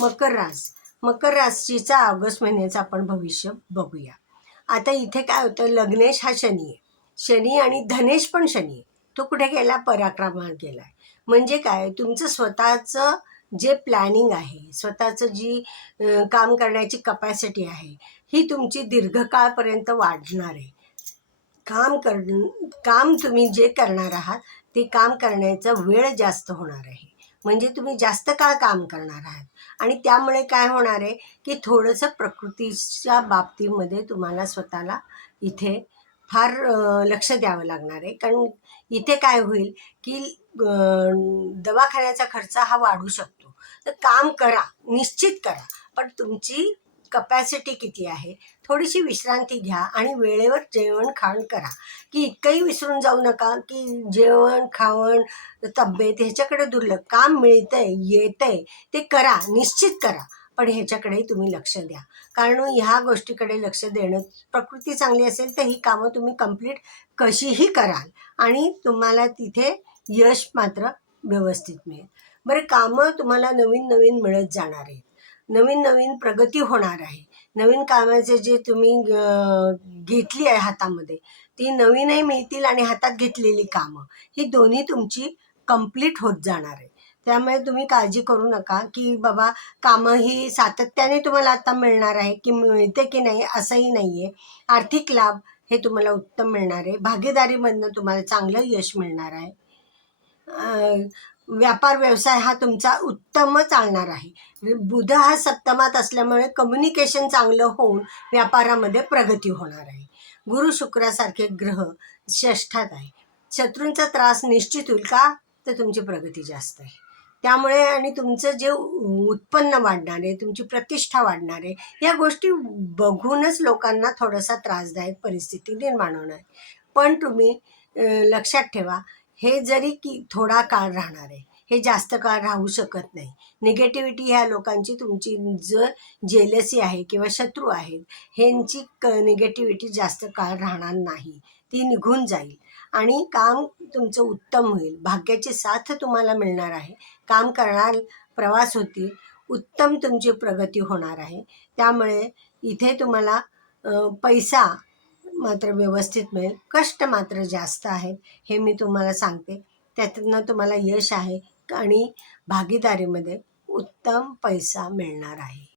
मकर रास. मकर राशीचा ऑगस्ट महिन्याचं आपण भविष्य बघूया. आता इथे काय होतं, लग्नेश हा शनी आहे. शनी आणि धनेश पण शनी आहे. तो कुठे गेला? पराक्रमात गेला आहे. म्हणजे काय, तुमचं स्वतःचं जे प्लॅनिंग आहे, स्वतःचं जी काम करण्याची कपॅसिटी आहे, ही तुमची दीर्घकाळपर्यंत वाढणार आहे. काम तुम्ही जे करणार आहात ते काम करण्याचा वेळ जास्त होणार आहे. म्हणजे तुम्ही जास्त काळ काम करणार आहात आणि त्यामुळे काय होणार आहे की थोडंसं प्रकृतीच्या बाबतीमध्ये तुम्हाला स्वतःला इथे फार लक्ष द्यावं लागणार आहे. कारण इथे काय होईल की दवाखान्याचा खर्च हा वाढू शकतो. तर काम करा, निश्चित करा, पण तुमची कपॅसिटी किती आहे, थोडीशी विश्रांती घ्या आणि वेळेवर जेवण खाण करा. की इतकंही विसरून जाऊ नका की जेवण खावण तब्येत ह्याच्याकडे दुर्लक्ष. काम मिळतंय येतंय ते करा, निश्चित करा, पण ह्याच्याकडेही तुम्ही लक्ष द्या. कारण ह्या गोष्टीकडे लक्ष देणं, प्रकृती चांगली असेल तर ही कामं तुम्ही कंप्लीट कशीही कराल आणि तुम्हाला तिथे यश मात्र व्यवस्थित मिळेल. बरं, कामं तुम्हाला नवीन नवीन मिळत जाणार आहेत, नवीन नवीन प्रगती होणार आहे. नवीन कामाचे जे तुम्ही घेतली आहे हातामध्ये, ती नवीनही मिळतील आणि हातात घेतलेली कामं ही दोन्ही तुमची कंप्लीट होत जाणार आहे. त्यामुळे तुम्ही काळजी करू नका की बाबा कामं ही सातत्याने तुम्हाला आता मिळणार आहे की मिळते की नाही, असंही नाही आहे. आर्थिक लाभ हे तुम्हाला उत्तम मिळणार आहे. भागीदारीमधनं तुम्हाला चांगलं यश मिळणार आहे. व्यापार व्यवसाय हा तुमचा उत्तम चालणार आहे. बुध हा सप्तमात असल्यामुळे कम्युनिकेशन चांगलं होऊन व्यापारामध्ये प्रगती होणार आहे. गुरु शुक्रासारखे ग्रह षष्ठात आहे. शत्रूंचा त्रास निश्चित होईल का, तर तुमची प्रगती जास्त आहे त्यामुळे. आणि तुमचं जे उत्पन्न वाढणार आहे, तुमची प्रतिष्ठा वाढणार आहे, या गोष्टी बघूनच लोकांना थोडासा त्रासदायक परिस्थिती निर्माण होणार. पण तुम्ही लक्षात ठेवा, हे जरी की थोडा काळ राहणार आहे, हे जास्त काळ राहू शकत नाही. निगेटिव्हिटी ह्या लोकांची, तुमची जर जेलसी आहे किंवा शत्रू आहेत, ह्यांची निगेटिव्हिटी जास्त काळ राहणार नाही, ती निघून जाईल आणि काम तुमचं उत्तम होईल. भाग्याची साथ तुम्हाला मिळणार आहे. काम करणार, प्रवास होतील, उत्तम तुमची प्रगती होणार आहे. त्यामुळे इथे तुम्हाला पैसा मात्र व्यवस्थित मिळेल. कष्ट मात्र जास्त आहेत हे मी तुम्हाला सांगते. त्यातनं तुम्हाला यश आहे आणि भागीदारीमध्ये उत्तम पैसा मिळणार आहे.